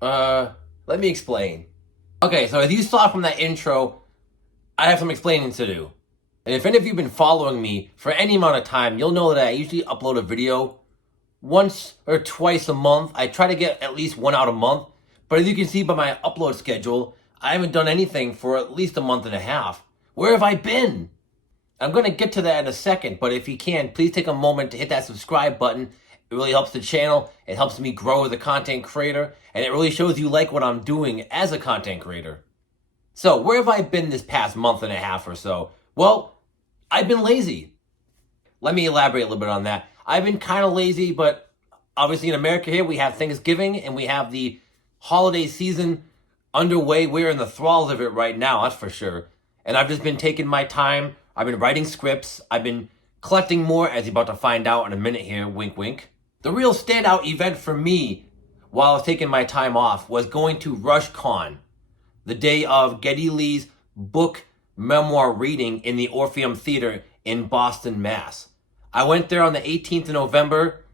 Let me explain. Okay, so as you saw from that intro, I have some explaining to do. And if any of you have been following me for any amount of time, you'll know that I usually upload a video once or twice a month. I try to get at least one out a month. But as you can see by my upload schedule, I haven't done anything for at least a month and a half. Where have I been? I'm going to get to that in a second, but if you can, please take a moment to hit that subscribe button. It really helps the channel. It helps me grow as a content creator, and it really shows you like what I'm doing as a content creator. So, where have I been this past month and a half or so? Well, I've been lazy. Let me elaborate a little bit on that. I've been kind of lazy, but obviously in America here, we have Thanksgiving and we have the holiday season underway. We're in the thralls of it right now, that's for sure. And I've just been taking my time. I've been writing scripts. I've been collecting more, as you're about to find out in a minute here, wink, wink. The real standout event for me while I was taking my time off was going to RushCon, the day of Geddy Lee's book memoir reading in the Orpheum Theater in Boston, Mass. I went there on the 18th of November.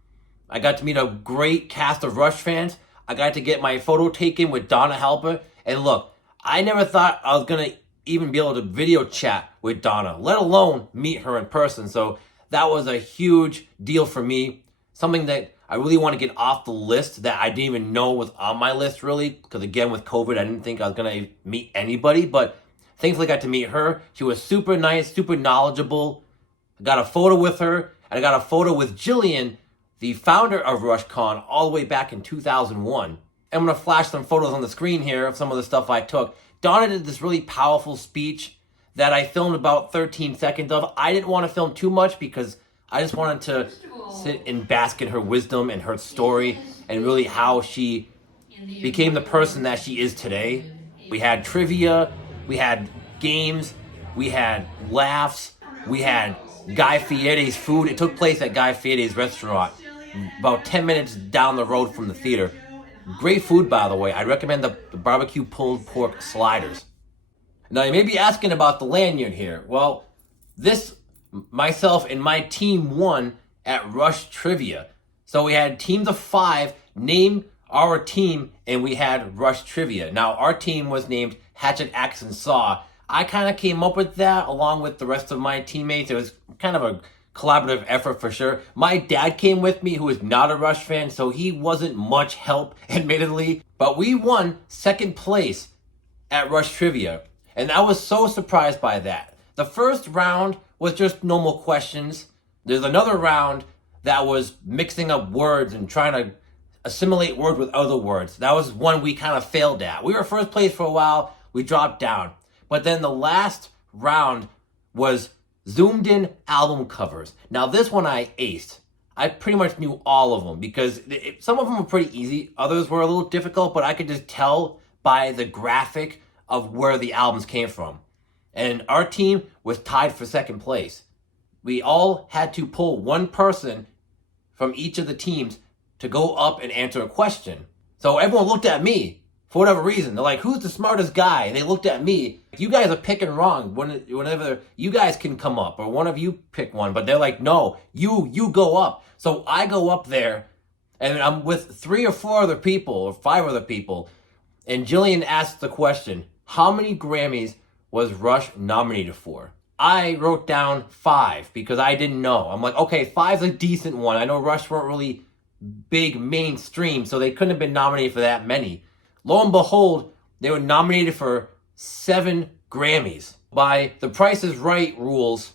I got to meet a great cast of Rush fans. I got to get my photo taken with Donna Halper. And look, I never thought I was going to even be able to video chat with Donna, let alone meet her in person. So that was a huge deal for me. Something that I really want to get off the list that I didn't even know was on my list, really. Because again, with COVID, I didn't think I was going to meet anybody. But thankfully, I got to meet her. She was super nice, super knowledgeable. I got a photo with her. And I got a photo with Jillian, the founder of RushCon, all the way back in 2001. I'm going to flash some photos on the screen here of some of the stuff I took. Donna did this really powerful speech that I filmed about 13 seconds of. I didn't want to film too much because I just wanted to sit and bask in her wisdom and her story and really how she became the person that she is today. We had trivia, we had games, we had laughs, we had Guy Fieri's food. It took place at Guy Fieri's restaurant about 10 minutes down the road from the theater. Great food, by the way. I recommend the barbecue pulled pork sliders. Now, you may be asking about the lanyard here. Well, myself and my team won at Rush Trivia. So we had teams of 5 name our team, and we had Rush Trivia. Now, our team was named Hatchet, Axe, and Saw. I kind of came up with that along with the rest of my teammates. It was kind of a collaborative effort for sure. My dad came with me, who is not a Rush fan, so he wasn't much help, admittedly. But we won second place at Rush Trivia, and I was so surprised by that. The first round was just normal questions. There's another round that was mixing up words and trying to assimilate words with other words. That was one we kind of failed at. We were first place for a while. We dropped down. But then the last round was zoomed in album covers. Now this one I aced. I pretty much knew all of them because some of them were pretty easy. Others were a little difficult, but I could just tell by the graphic of where the albums came from. And our team was tied for second place. We all had to pull one person from each of the teams to go up and answer a question. So everyone looked at me for whatever reason. They're like, who's the smartest guy? And they looked at me. You guys are picking wrong. Whenever you guys can come up, or one of you pick one. But they're like, no, you go up. So I go up there, and I'm with 3 or 4 other people, or 5 other people. And Jillian asked the question, how many Grammys was Rush nominated for? I wrote down 5 because I didn't know. I'm like, okay, 5's a decent one. I know Rush weren't really big mainstream, so they couldn't have been nominated for that many. Lo and behold, they were nominated for 7 Grammys. By the Price is Right rules,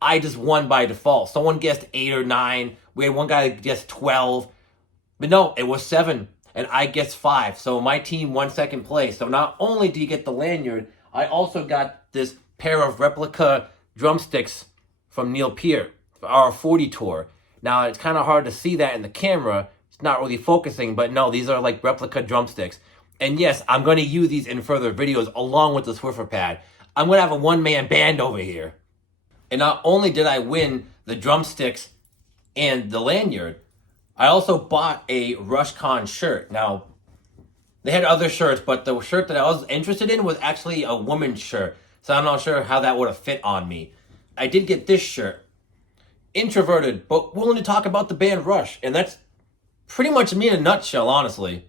I just won by default. Someone guessed 8 or 9. We had one guy that guessed 12. But no, it was 7, and I guessed 5. So my team won second place. So not only do you get the lanyard, I also got this pair of replica drumsticks from Neil Peart for our 40 tour. Now, it's kind of hard to see that in the camera. It's not really focusing, but no, these are like replica drumsticks. And yes, I'm going to use these in further videos along with the Swiffer pad. I'm going to have a one-man band over here. And not only did I win the drumsticks and the lanyard, I also bought a RushCon shirt. Now, they had other shirts, but the shirt that I was interested in was actually a woman's shirt. So I'm not sure how that would have fit on me. I did get this shirt. Introverted, but willing to talk about the band Rush. And that's pretty much me in a nutshell, honestly.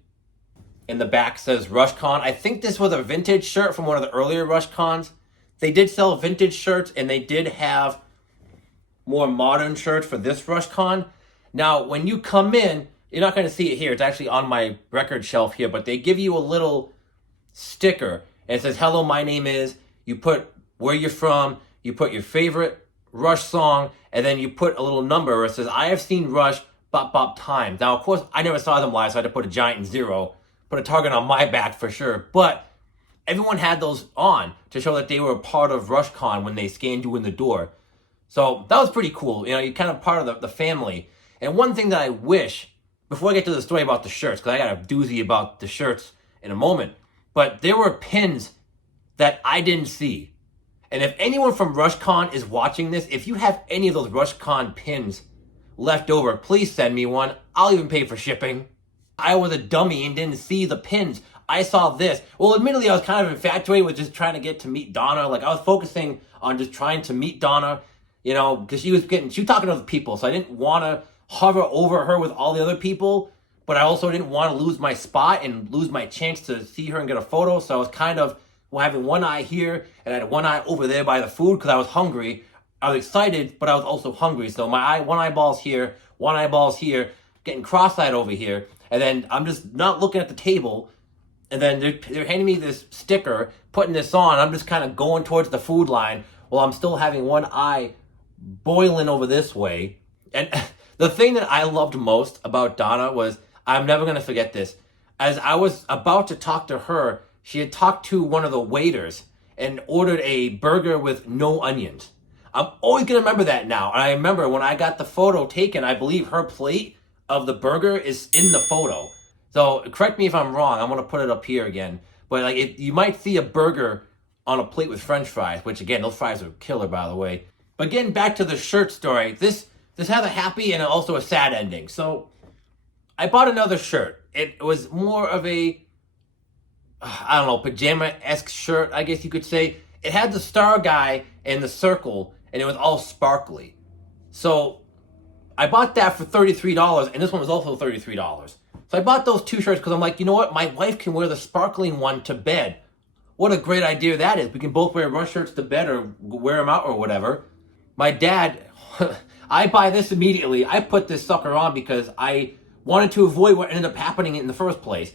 and the back says RushCon. I think this was a vintage shirt from one of the earlier RushCons. They did sell vintage shirts, and they did have more modern shirts for this RushCon. Now, when you come in, you're not going to see it here. It's actually on my record shelf here, but they give you a little sticker, and it says, hello, my name is, you put where you're from, you put your favorite Rush song, and then you put a little number where it says, I have seen Rush bop bop times. Now, of course, I never saw them live, so I had to put a giant 0, put a target on my back for sure, but everyone had those on to show that they were a part of RushCon when they scanned you in the door. So that was pretty cool. You know, you're kind of part of the family. And one thing that I wish, before I get to the story about the shirts, because I got a doozy about the shirts in a moment, but there were pins that I didn't see. And if anyone from RushCon is watching this, if you have any of those RushCon pins left over, please send me one. I'll even pay for shipping. I was a dummy and didn't see the pins. I saw this. Well, admittedly, I was kind of infatuated with just trying to get to meet Donna. Like, I was focusing on just trying to meet Donna, you know, because she was talking to other people, so I didn't want to hover over her with all the other people, but I also didn't want to lose my spot and lose my chance to see her and get a photo, so I was kind of having one eye here and I had one eye over there by the food because I was hungry. I was excited, but I was also hungry, so one eyeball's here, one eyeball's here, getting cross-eyed over here, and then I'm just not looking at the table, and then they're handing me this sticker, putting this on, I'm just kind of going towards the food line while I'm still having one eye boiling over this way. And the thing that I loved most about Donna was, I'm never going to forget this, as I was about to talk to her, she had talked to one of the waiters and ordered a burger with no onions. I'm always going to remember that now. And I remember when I got the photo taken, I believe her plate of the burger is in the photo. So correct me if I'm wrong. I'm going to put it up here again. But like, you might see a burger on a plate with French fries, which again, those fries are killer, by the way. But getting back to the shirt story, this has a happy and also a sad ending. So I bought another shirt. It was more of a, I don't know, pajama-esque shirt, I guess you could say. It had the star guy and the circle, and it was all sparkly. So I bought that for $33, and this one was also $33. So I bought those two shirts because I'm like, you know what? My wife can wear the sparkling one to bed. What a great idea that is. We can both wear Rush shirts to bed or wear them out or whatever. My dad, I buy this immediately. I put this sucker on because I wanted to avoid what ended up happening in the first place.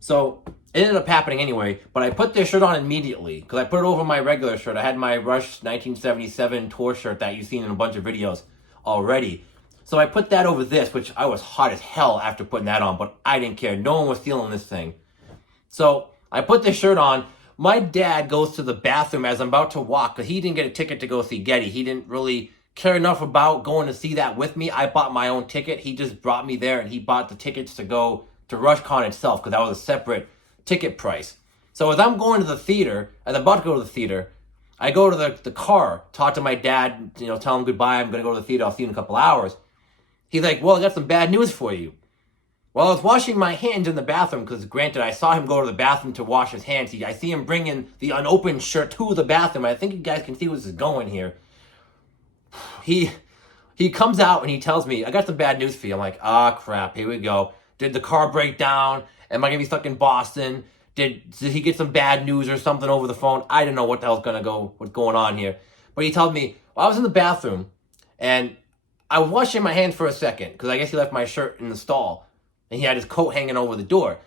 So it ended up happening anyway, but I put this shirt on immediately because I put it over my regular shirt. I had my Rush 1977 tour shirt that you've seen in a bunch of videos already. So I put that over this, which I was hot as hell after putting that on, but I didn't care. No one was stealing this thing. So I put this shirt on. My dad goes to the bathroom as I'm about to walk because he didn't get a ticket to go see Getty. He didn't really care enough about going to see that with me. I bought my own ticket. He just brought me there and he bought the tickets to go to RushCon itself because that was a separate ticket price. So as I'm going to the theater, as I'm about to go to the theater, I go to the car, talk to my dad, you know, tell him goodbye. I'm going to go to the theater. I'll see you in a couple hours. He's like, well, I got some bad news for you. Well, I was washing my hands in the bathroom because, granted, I saw him go to the bathroom to wash his hands. I see him bringing the unopened shirt to the bathroom. I think you guys can see where this is going here. He comes out and he tells me, I got some bad news for you. I'm like, crap, here we go. Did the car break down? Am I going to be stuck in Boston? Did he get some bad news or something over the phone? I didn't know what the hell's what's going on here. But he told me, well, I was in the bathroom and I was washing my hands for a second because I guess he left my shirt in the stall and he had his coat hanging over the door.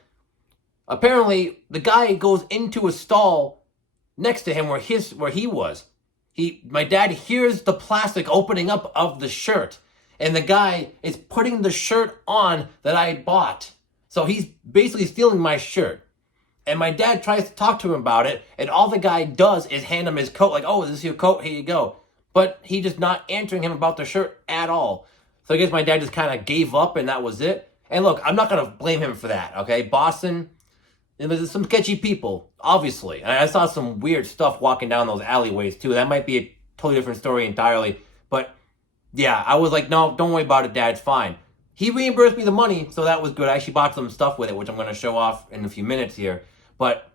Apparently, the guy goes into a stall next to him where he was. My dad hears the plastic opening up of the shirt, and the guy is putting the shirt on that I had bought. So he's basically stealing my shirt. And my dad tries to talk to him about it, and all the guy does is hand him his coat, like, oh, is this your coat? Here you go. But he's just not answering him about the shirt at all. So I guess my dad just kind of gave up, and that was it. And look, I'm not going to blame him for that, okay? Boston, there's some sketchy people, obviously. And I saw some weird stuff walking down those alleyways, too. That might be a totally different story entirely. But, yeah, I was like, no, don't worry about it, Dad. It's fine. He reimbursed me the money, so that was good. I actually bought some stuff with it, which I'm going to show off in a few minutes here. But,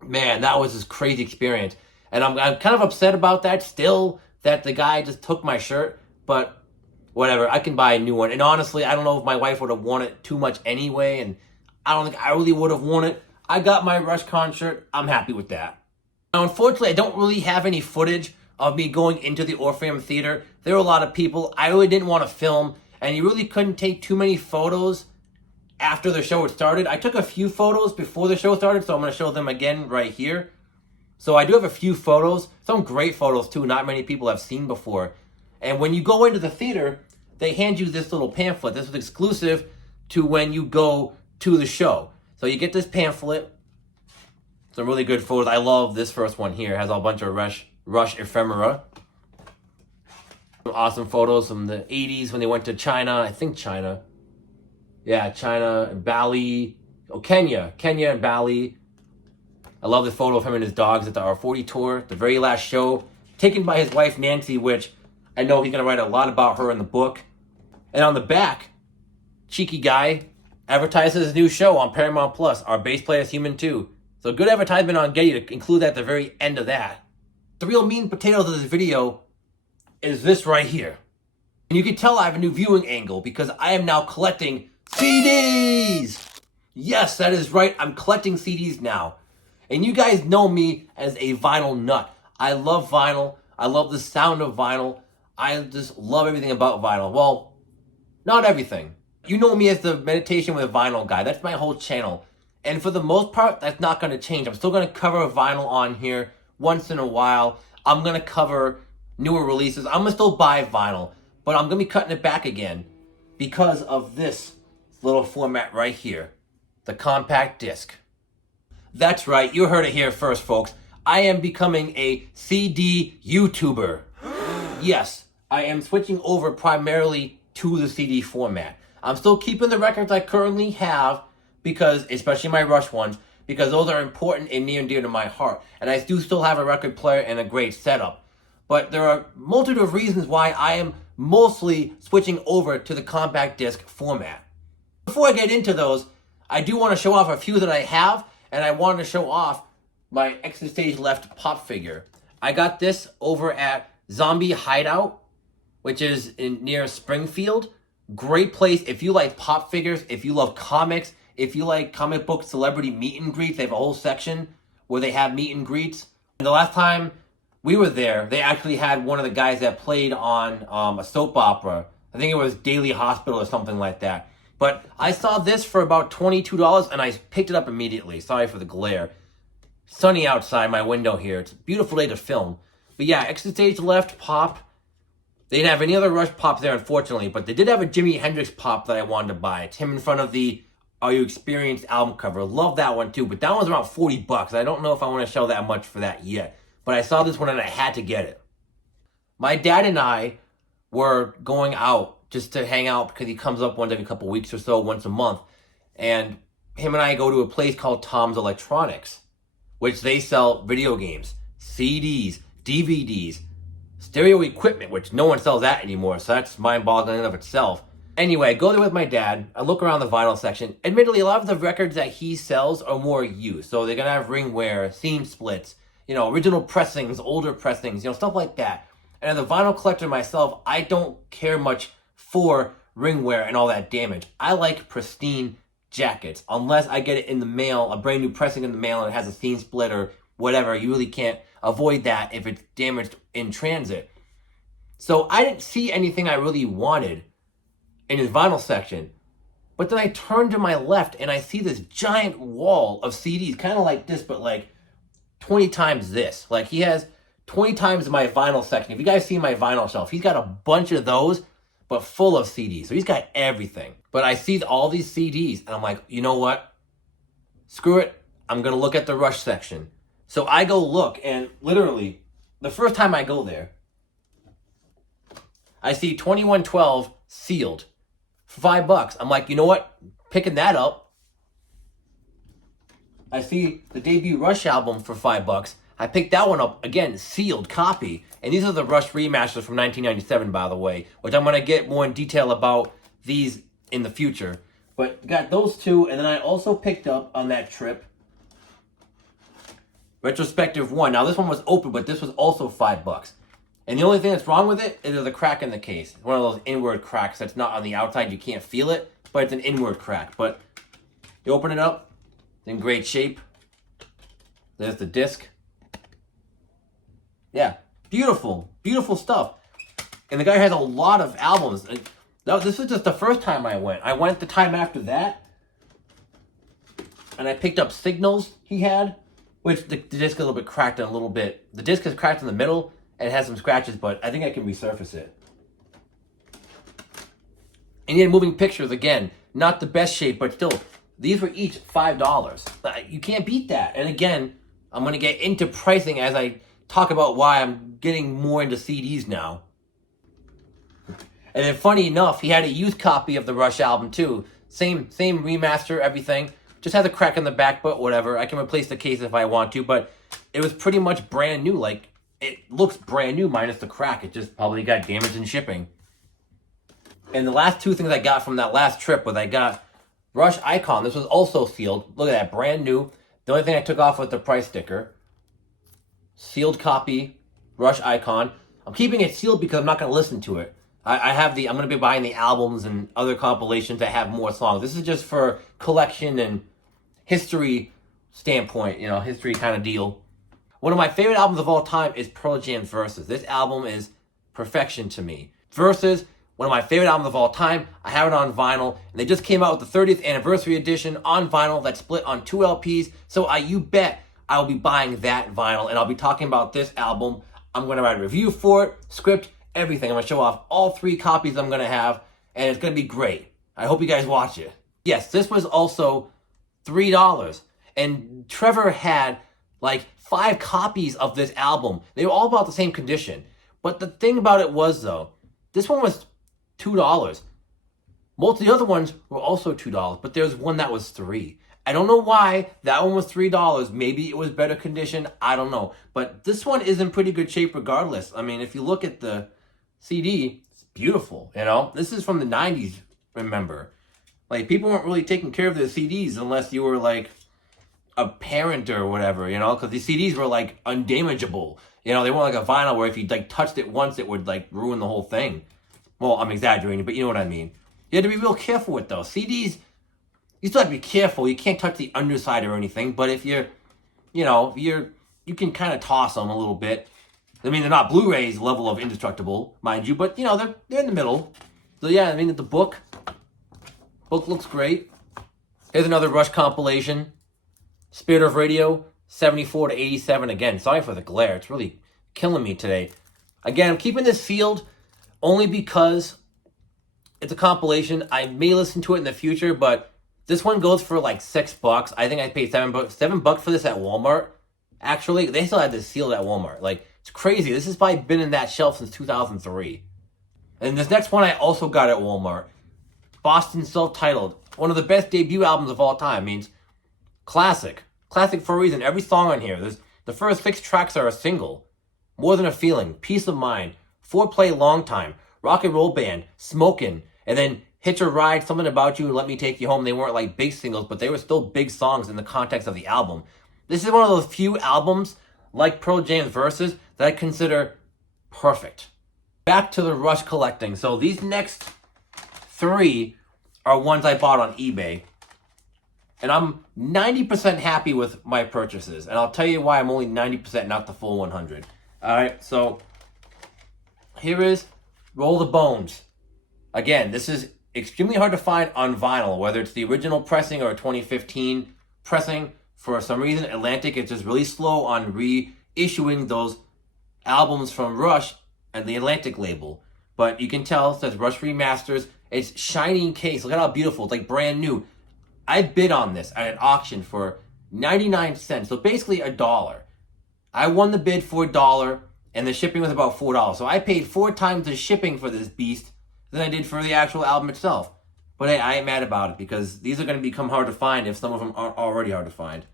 man, that was this crazy experience. And I'm kind of upset about that still, that the guy just took my shirt. But whatever, I can buy a new one. And honestly, I don't know if my wife would have worn it too much anyway. And I don't think I really would have worn it. I got my Rush concert. I'm happy with that. Now, unfortunately, I don't really have any footage of me going into the Orpheum Theater. There were a lot of people. I really didn't want to film, and you really couldn't take too many photos after the show had started. I took a few photos before the show started, so I'm going to show them again right here. So I do have a few photos, some great photos too, not many people have seen before. And when you go into the theater, they hand you this little pamphlet. This is exclusive to when you go to the show. So you get this pamphlet. Some really good photos. I love this first one here. It has a bunch of Rush ephemera. Some awesome photos from the 80s when they went to China. I think China. Yeah, China, Bali. Oh, Kenya and Bali. I love this photo of him and his dogs at the R40 tour. The very last show. Taken by his wife, Nancy, which I know he's going to write a lot about her in the book. And on the back, cheeky guy advertises his new show on Paramount Plus. Our bass player is human too. So good advertisement on Getty to include that at the very end of that. The real meat and potatoes of this video is this right here. And you can tell I have a new viewing angle because I am now collecting CDs. Yes, that is right. I'm collecting CDs now. And you guys know me as a vinyl nut. I love vinyl. I love the sound of vinyl. I just love everything about vinyl. Well, not everything. You know me as the meditation with a vinyl guy. That's my whole channel. And for the most part, that's not going to change. I'm still going to cover vinyl on here once in a while. I'm going to cover newer releases. I'm going to still buy vinyl. But I'm going to be cutting it back again because of this little format right here. The compact disc. That's right. You heard it here first, folks. I am becoming a CD YouTuber. Yes, I am switching over primarily to the CD format. I'm still keeping the records I currently have because, especially my Rush ones, because those are important and near and dear to my heart. And I do still have a record player and a great setup. But there are a multitude of reasons why I am mostly switching over to the compact disc format. Before I get into those, I do want to show off a few that I have, and I wanted to show off my Exit Stage Left pop figure. I got this over at Zombie Hideout, which is near Springfield. Great place if you like pop figures, if you love comics, if you like comic book celebrity meet and greets. They have a whole section where they have meet and greets. And the last time we were there, they actually had one of the guys that played on a soap opera. I think it was Daily Hospital or something like that. But I saw this for about $22 and I picked it up immediately. Sorry for the glare. Sunny outside my window here. It's a beautiful day to film. But yeah, Exit Stage Left pop. They didn't have any other Rush pop there, unfortunately, but they did have a Jimi Hendrix pop that I wanted to buy. It's him in front of the Are You Experienced album cover. Love that one too, but that one's around $40. I don't know if I want to shell that much for that yet, but I saw this one and I had to get it. My dad and I were going out just to hang out because he comes up once every couple weeks or so, once a month, and him and I go to a place called Tom's Electronics, which they sell video games, CDs, DVDs, stereo equipment, which no one sells that anymore, so that's mind-boggling in and of itself. Anyway, I go there with my dad. I look around the vinyl section. Admittedly, a lot of the records that he sells are more used. So they're going to have ring wear, theme splits, original pressings, older pressings, stuff like that. And as a vinyl collector myself, I don't care much for ring wear and all that damage. I like pristine jackets. Unless I get it in the mail, a brand new pressing in the mail, and it has a theme split or whatever, you really can't avoid that if it's damaged in transit. So I didn't see anything I really wanted in his vinyl section. But then I turn to my left and I see this giant wall of CDs, kind of like this, but like 20 times this. Like he has 20 times my vinyl section. If you guys see my vinyl shelf, he's got a bunch of those, but full of CDs. So he's got everything. But I see all these CDs and I'm like, you know what? Screw it. I'm going to look at the Rush section. So I go look, and literally, the first time I go there, I see 2112 sealed for $5. I'm like, you know what? Picking that up. I see the debut Rush album for $5. I picked that one up, again, sealed copy. And these are the Rush remasters from 1997, by the way, which I'm going to get more in detail about these in the future. But got those two, and then I also picked up on that trip Retrospective 1. Now, this one was open, but this was also $5. And the only thing that's wrong with it is there's a crack in the case. One of those inward cracks that's not on the outside. You can't feel it, but it's an inward crack. But You open it up, it's in great shape. There's the disc. Yeah, beautiful, beautiful stuff. And the guy has a lot of albums. This was just the first time I went. I went the time after that, and I picked up Signals he had, which the disc is a little bit cracked and a little bit. The disc is cracked in the middle and it has some scratches, but I think I can resurface it. And he had Moving Pictures again, not the best shape, but still, these were each $5. You can't beat that. And again, I'm gonna get into pricing as I talk about why I'm getting more into CDs now. And then funny enough, he had a used copy of the Rush album too. Same remaster, everything. Just has a crack in the back, but whatever. I can replace the case if I want to, but it was pretty much brand new. Like, it looks brand new minus the crack. It just probably got damaged in shipping. And the last two things I got from that last trip was I got Rush Icon. This was also sealed. Look at that, brand new. The only thing I took off was the price sticker. Sealed copy, Rush Icon. I'm keeping it sealed because I'm not going to listen to it. I'm going to be buying the albums and other compilations that have more songs. This is just for collection and history standpoint, history kind of deal. One of my favorite albums of all time is Pearl Jam's Versus. This album is perfection to me. Versus, one of my favorite albums of all time. I have it on vinyl, and they just came out with the 30th anniversary edition on vinyl that's split on 2 LPs. So you bet I will be buying that vinyl, and I'll be talking about this album. I'm going to write a review for it, script, everything. I'm going to show off all 3 copies I'm going to have, and it's going to be great. I hope you guys watch it. Yes, this was also $3, and Trevor had like 5 copies of this album. They were all about the same condition. But the thing about it was, though, this one was $2. Most of the other ones were also $2, but there's one that was $3. I don't know why that one was $3. Maybe it was better condition. I don't know. But this one is in pretty good shape regardless. I mean, if you look at the CD, it's beautiful, This is from the 90s, remember. Like, people weren't really taking care of their CDs unless you were, like, a parent or whatever, Because the CDs were, like, undamageable. They weren't like a vinyl where if you, like, touched it once, it would, like, ruin the whole thing. Well, I'm exaggerating, but you know what I mean. You had to be real careful with those. CDs, you still have to be careful. You can't touch the underside or anything, but if you're, you can kind of toss them a little bit. I mean, they're not Blu-rays level of indestructible, mind you, but, they're in the middle. So, yeah, I mean, the book looks great. Here's another Rush compilation. Spirit of Radio, 74 to 87. Again, sorry for the glare. It's really killing me today. Again, I'm keeping this sealed only because it's a compilation. I may listen to it in the future, but this one goes for like $6. I think I paid $7. $7 for this at Walmart. Actually, they still had this sealed at Walmart. Like, it's crazy. This has probably been in that shelf since 2003. And this next one I also got at Walmart. Boston Self-Titled. One of the best debut albums of all time. Means classic. Classic for a reason. Every song on here. The first 6 tracks are a single. More Than a Feeling. Peace of Mind. Foreplay Long Time. Rock and Roll Band. Smokin'. And then Hitch a Ride, Something About You, and Let Me Take You Home. They weren't like big singles, but they were still big songs in the context of the album. This is one of those few albums, like Pearl Jam's Versus, that I consider perfect. Back to the Rush collecting. So these next 3 are ones I bought on eBay. And I'm 90% happy with my purchases. And I'll tell you why I'm only 90%, not the full 100. Alright, so here is Roll the Bones. Again, this is extremely hard to find on vinyl, whether it's the original pressing or a 2015 pressing. For some reason, Atlantic is just really slow on reissuing those albums from Rush and the Atlantic label. But you can tell it says Rush Remasters. It's shiny case. Look at how beautiful. It's like brand new. I bid on this at an auction for 99 cents. So basically $1. I won the bid for $1 and the shipping was about $4. So I paid 4 times the shipping for this beast than I did for the actual album itself. But hey, I ain't mad about it because these are going to become hard to find if some of them aren't already hard to find.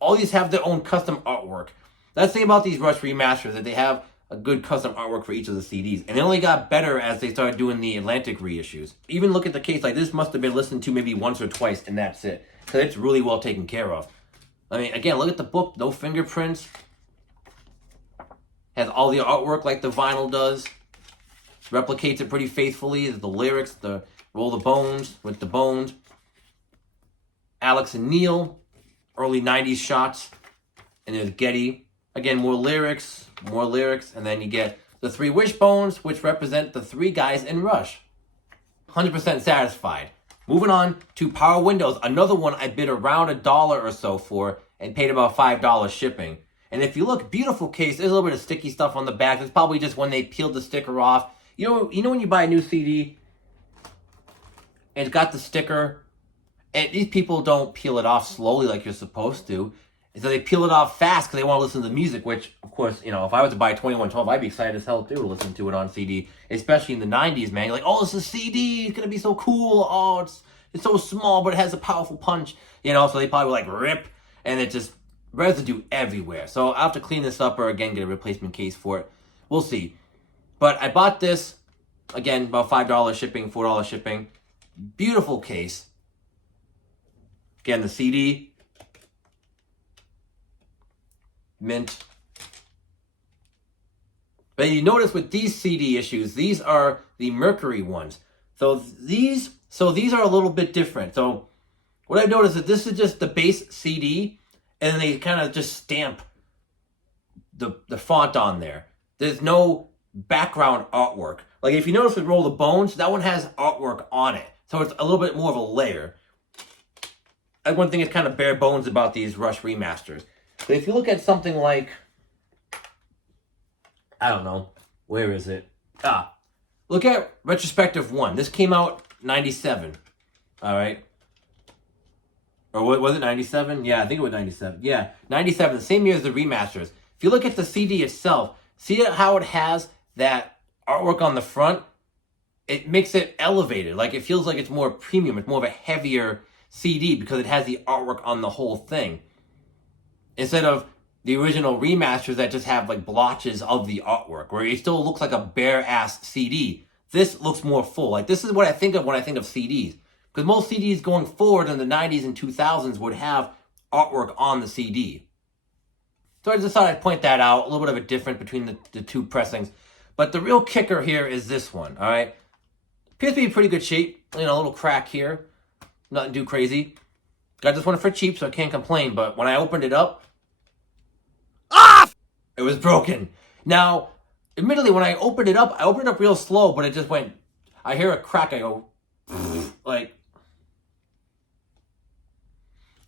All these have their own custom artwork. That's the thing about these Rush remasters, that they have a good custom artwork for each of the CDs. And it only got better as they started doing the Atlantic reissues. Even look at the case, like this must have been listened to maybe once or twice and that's it. Because it's really well taken care of. I mean, again, look at the book, no fingerprints. Has all the artwork like the vinyl does. Replicates it pretty faithfully. The lyrics, the Roll the Bones with the bones. Alex and Neil, early 90s shots. And there's Getty. Again, more lyrics. And then you get the 3 wishbones, which represent the 3 guys in Rush. 100% satisfied. Moving on to Power Windows, another one I bid around $1 or so for and paid about $5 shipping. And if you look, beautiful case. There's a little bit of sticky stuff on the back. It's probably just when they peeled the sticker off. You know when you buy a new CD and it's got the sticker, and these people don't peel it off slowly like you're supposed to. And so they peel it off fast because they want to listen to the music, which, of course, if I was to buy 2112, I'd be excited as hell, too, to listen to it on CD. Especially in the 90s, man. You're like, oh, it's a CD. It's going to be so cool. Oh, it's so small, but it has a powerful punch. So they probably like rip, and it just residue everywhere. So I'll have to clean this up or, again, get a replacement case for it. We'll see. But I bought this, again, about $5 shipping, $4 shipping. Beautiful case. Again, the CD. Mint. But you notice with these CD issues, these are the Mercury ones. So these are a little bit different. So what I've noticed is this is just the base CD, and then they kind of just stamp the font on there. There's no background artwork. Like if you notice with Roll the Bones, that one has artwork on it. So it's a little bit more of a layer. And one thing is kind of bare bones about these Rush remasters. But if you look at something like, I don't know, where is it? Look at Retrospective 1. This came out 97. All right. Or was it 97? Yeah, I think it was 97. Yeah, 97, the same year as the remasters. If you look at the CD itself, see how it has that artwork on the front? It makes it elevated. Like it feels like it's more premium. It's more of a heavier CD because it has the artwork on the whole thing. Instead of the original remasters that just have like blotches of the artwork, where it still looks like a bare-ass CD. This looks more full. Like this is what I think of when I think of CDs. Because most CDs going forward in the 90s and 2000s would have artwork on the CD. So I just thought I'd point that out. A little bit of a difference between the 2 pressings. But the real kicker here is this one, all right? Appears to be in pretty good shape. A little crack here. Nothing too crazy. Got this one for cheap, so I can't complain. But when I opened it up, it was broken. Now, admittedly, when I opened it up real slow, but it just went, I hear a crack, I go, like,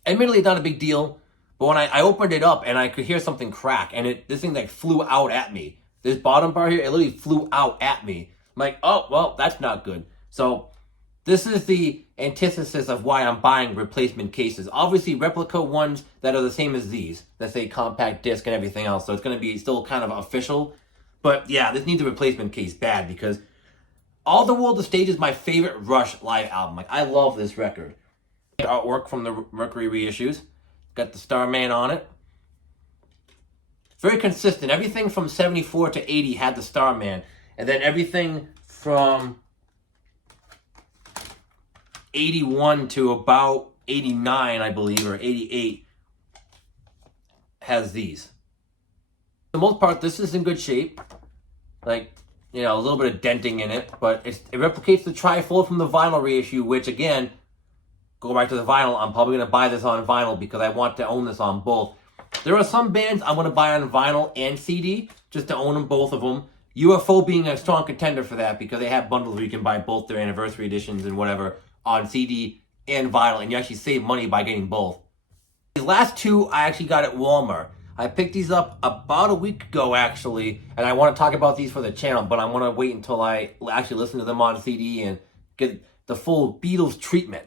admittedly, it's not a big deal, but when I opened it up and I could hear something crack, and this thing like flew out at me. This bottom part here, it literally flew out at me. I'm like, oh, well, that's not good. So, this is the antithesis of why I'm buying replacement cases. Obviously, replica ones that are the same as these, that say compact disc and everything else. So it's going to be still kind of official. But yeah, this needs a replacement case bad because All the World, the Stage is my favorite Rush live album. Like, I love this record. Artwork from the Mercury reissues. Got the Starman on it. Very consistent. Everything from 74 to 80 had the Starman. And then everything from 81 to about 89, I believe, or 88, has these. For the most part, this is in good shape. Like, a little bit of denting in it, but it replicates the trifold from the vinyl reissue, which, again, go back to the vinyl. I'm probably going to buy this on vinyl because I want to own this on both. There are some bands I'm going to buy on vinyl and CD, just to own them, both of them. UFO being a strong contender for that because they have bundles where you can buy both their anniversary editions and whatever on CD and vinyl, and you actually save money by getting both. These last 2 I actually got at Walmart. I picked these up about a week ago, actually, and I want to talk about these for the channel, but I want to wait until I actually listen to them on CD and get the full Beatles treatment.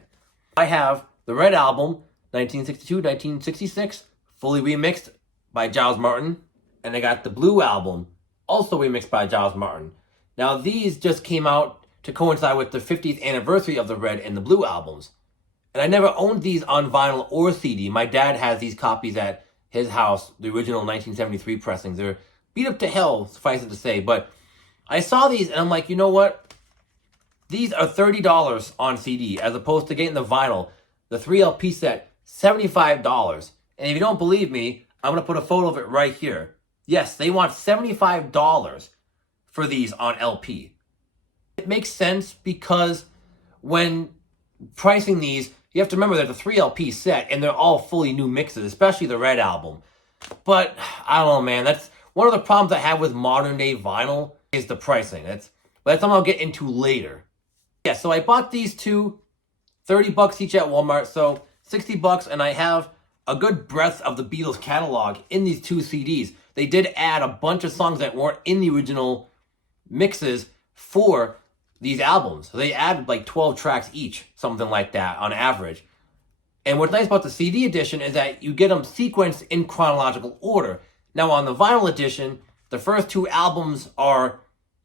I have the Red Album, 1962-1966, fully remixed by Giles Martin, and I got the Blue Album, also remixed by Giles Martin. Now, these just came out to coincide with the 50th anniversary of the Red and the Blue albums. And I never owned these on vinyl or CD. My dad has these copies at his house, the original 1973 pressings. They're beat up to hell, suffice it to say. But I saw these and I'm like, you know what? These are $30 on CD as opposed to getting the vinyl. The 3 LP set, $75. And if you don't believe me, I'm going to put a photo of it right here. Yes, they want $75 for these on LP. It makes sense because when pricing these, You have to remember there's a 3 LP set, and they're all fully new mixes, especially the Red album. But, I don't know, man. That's one of the problems I have with modern day vinyl is the pricing. But that's something I'll get into later. Yeah, so I bought these two, $30 each at Walmart, so $60, and I have a good breadth of the Beatles catalog in these two CDs. They did add a bunch of songs that weren't in the original mixes for these albums. So they added like 12 tracks each, something like that on average. And what's nice about the CD edition is that you get them sequenced in chronological order. Now on the vinyl edition, the first two albums are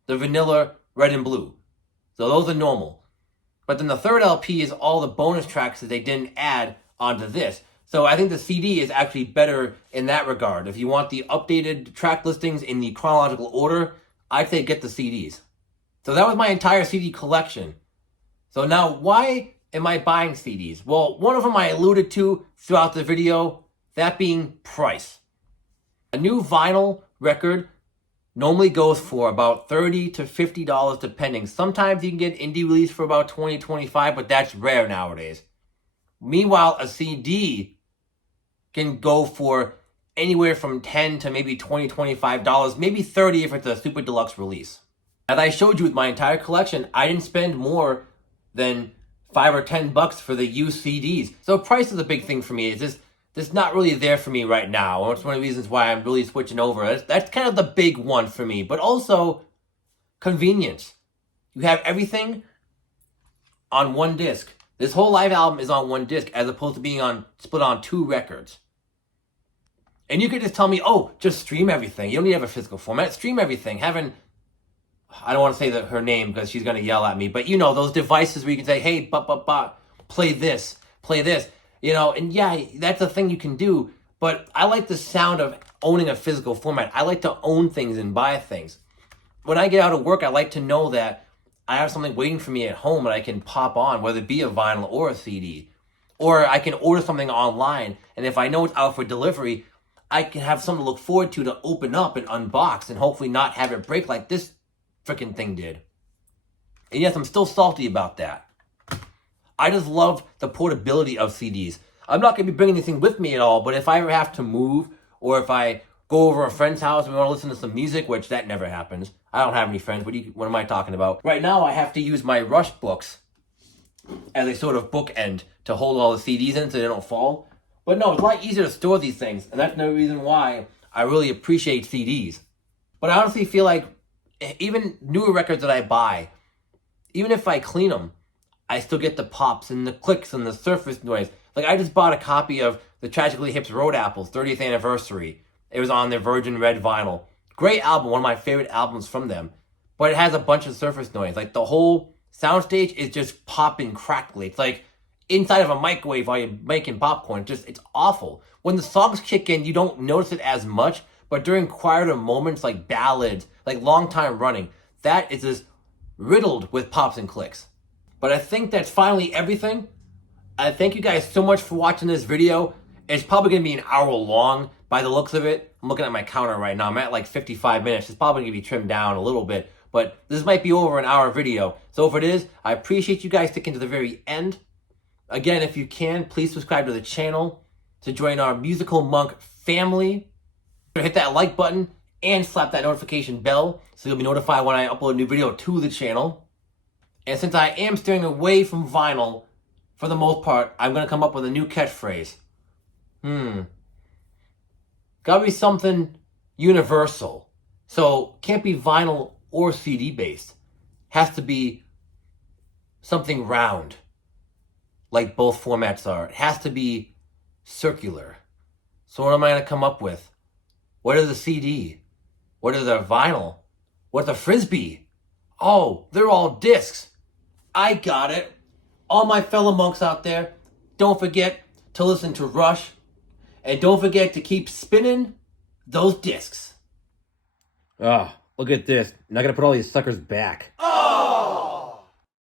the vanilla, red and blue. So those are normal. But then the third LP is all the bonus tracks that they didn't add onto this. So I think the CD is actually better in that regard. If you want the updated track listings in the chronological order, I'd say get the CDs. So that was my entire CD collection. So now, why am I buying CDs? Well, one of them I alluded to throughout the video, that being price. A new vinyl record normally goes for about $30 to $50 depending. Sometimes you can get indie release for about $20, $25, but that's rare nowadays. Meanwhile, a CD can go for anywhere from $10 to maybe $20, $25, maybe $30 if it's a super deluxe release. As I showed you with my entire collection, I didn't spend more than $5 or $10 for the used CDs. So price is a big thing for me. It's just not really there for me right now. And it's one of the reasons why I'm really switching over. That's kind of the big one for me. But also, convenience. You have everything on one disc. This whole live album is on one disc as opposed to being split on 2 records. And you could just tell me, oh, just stream everything. You don't need to have a physical format. Stream everything. I don't want to say her name because she's going to yell at me. But you know, those devices where you can say, hey, play this. You know, and yeah, that's a thing you can do. But I like the sound of owning a physical format. I like to own things and buy things. When I get out of work, I like to know that I have something waiting for me at home that I can pop on, whether it be a vinyl or a CD. Or I can order something online, and if I know it's out for delivery, I can have something to look forward to open up and unbox and hopefully not have it break like this freaking thing did. And yes, I'm still salty about that. I just love the portability of CDs. I'm not going to be bringing anything with me at all, but if I ever have to move, or if I go over a friend's house and we want to listen to some music, which that never happens. I don't have any friends. What am I talking about? Right now, I have to use my Rush books as a sort of bookend to hold all the CDs in so they don't fall. But no, it's a lot easier to store these things, and that's no reason why I really appreciate CDs. But I honestly feel like even newer records that I buy, even if I clean them, I still get the pops and the clicks and the surface noise. Like, I just bought a copy of the Tragically Hip's Road Apples 30th anniversary. It was on their Virgin Red vinyl. Great album, one of my favorite albums from them. But it has a bunch of surface noise. Like, the whole soundstage is just popping crackly. It's like inside of a microwave while you're making popcorn. It's awful. When the songs kick in, you don't notice it as much. But during quieter moments like ballads, like long time running, that is just riddled with pops and clicks. But I think that's finally everything. I thank you guys so much for watching this video. It's probably going to be an hour long by the looks of it. I'm looking at my counter right now. I'm at like 55 minutes. It's probably going to be trimmed down a little bit. But this might be over an hour video. So if it is, I appreciate you guys sticking to the very end. Again, if you can, please subscribe to the channel to join our Musical Monk family. Hit that like button and slap that notification bell so you'll be notified when I upload a new video to the channel. And since I am steering away from vinyl, for the most part, I'm going to come up with a new catchphrase. Gotta be something universal. So, can't be vinyl or CD based. Has to be something round, like both formats are. It has to be circular. So what am I going to come up with? What is a CD? What is a vinyl? What's a frisbee? Oh, they're all discs. I got it. All my fellow monks out there, don't forget to listen to Rush. And don't forget to keep spinning those discs. Look at this. I'm not going to put all these suckers back. Oh!